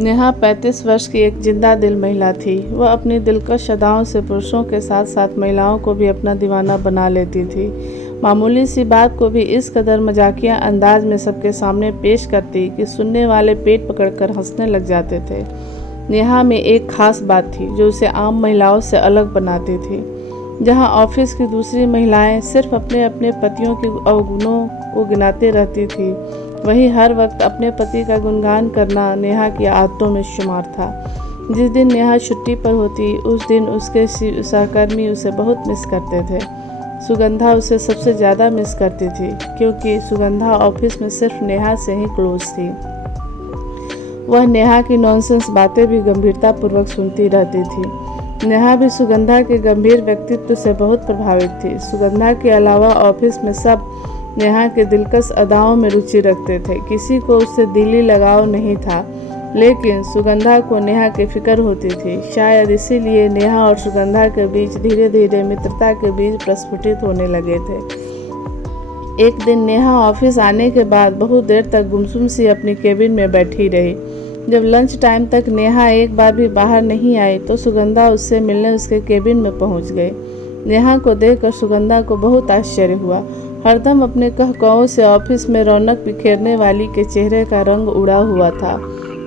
नेहा 35 वर्ष की एक जिंदा दिल महिला थी। वह अपनी दिलकश अदाओं से पुरुषों के साथ साथ महिलाओं को भी अपना दीवाना बना लेती थी। मामूली सी बात को भी इस कदर मजाकिया अंदाज में सबके सामने पेश करती कि सुनने वाले पेट पकड़कर हंसने लग जाते थे। नेहा में एक खास बात थी जो उसे आम महिलाओं से अलग बनाती थी। जहां ऑफिस की दूसरी महिलाएं सिर्फ अपने अपने पतियों के अवगुणों को गिनाती रहती थी, वहीं हर वक्त अपने पति का गुणगान करना नेहा की आदतों में शुमार था। जिस दिन नेहा छुट्टी पर होती उस दिन उसके सहकर्मी उसे बहुत मिस करते थे। सुगंधा उसे सबसे ज़्यादा मिस करती थी क्योंकि सुगंधा ऑफिस में सिर्फ नेहा से ही क्लोज थी। वह नेहा की नॉनसेंस बातें भी गंभीरतापूर्वक सुनती रहती थी। नेहा भी सुगंधा के गंभीर व्यक्तित्व से बहुत प्रभावित थी। सुगंधा के अलावा ऑफिस में सब नेहा के दिलकश अदाओं में रुचि रखते थे। किसी को उससे दिली लगाव नहीं था, लेकिन सुगंधा को नेहा की फिक्र होती थी। शायद इसीलिए नेहा और सुगंधा के बीच धीरे धीरे मित्रता के बीज प्रस्फुटित होने लगे थे। एक दिन नेहा ऑफिस आने के बाद बहुत देर तक गुमसुम सी अपनी केबिन में बैठी रही। जब लंच टाइम तक नेहा एक बार भी बाहर नहीं आई तो सुगंधा उससे मिलने उसके केबिन में पहुंच गई। नेहा को देखकर सुगंधा को बहुत आश्चर्य हुआ। हरदम अपने कहकहों से ऑफिस में रौनक बिखेरने वाली के चेहरे का रंग उड़ा हुआ था।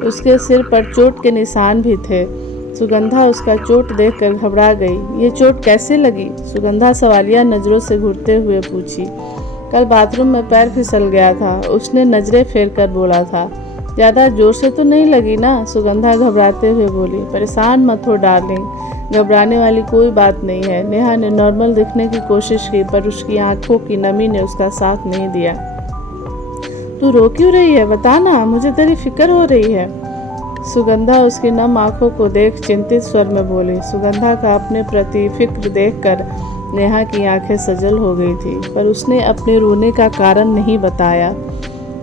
उसके सिर पर चोट के निशान भी थे। सुगंधा उसका चोट देखकर घबरा गई। ये चोट कैसे लगी? सुगंधा सवालिया नज़रों से घूरते हुए पूछी। कल बाथरूम में पैर फिसल गया था, उसने नजरें फेर कर बोला था। ज़्यादा जोर से तो नहीं लगी ना? सुगंधा घबराते हुए बोली। परेशान मत हो डार्लिंग, घबराने वाली कोई बात नहीं है। नेहा ने नॉर्मल दिखने की कोशिश की पर उसकी आंखों की नमी ने उसका साथ नहीं दिया। तू रो क्यों रही है? बता ना, मुझे तेरी फिक्र हो रही है। सुगंधा उसकी नम आंखों को देख चिंतित स्वर में बोली। सुगंधा का अपने प्रति फिक्र देखकर नेहा की आंखें सजल हो गई थी, पर उसने अपने रोने का कारण नहीं बताया।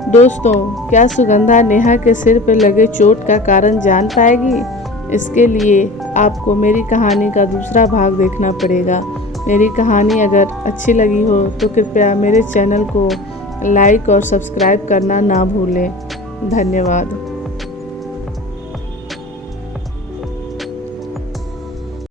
दोस्तों, क्या सुगंधा नेहा के सिर पर लगे चोट का कारण जान पाएगी? इसके लिए आपको मेरी कहानी का दूसरा भाग देखना पड़ेगा। मेरी कहानी अगर अच्छी लगी हो तो कृपया मेरे चैनल को लाइक और सब्सक्राइब करना ना भूलें। धन्यवाद।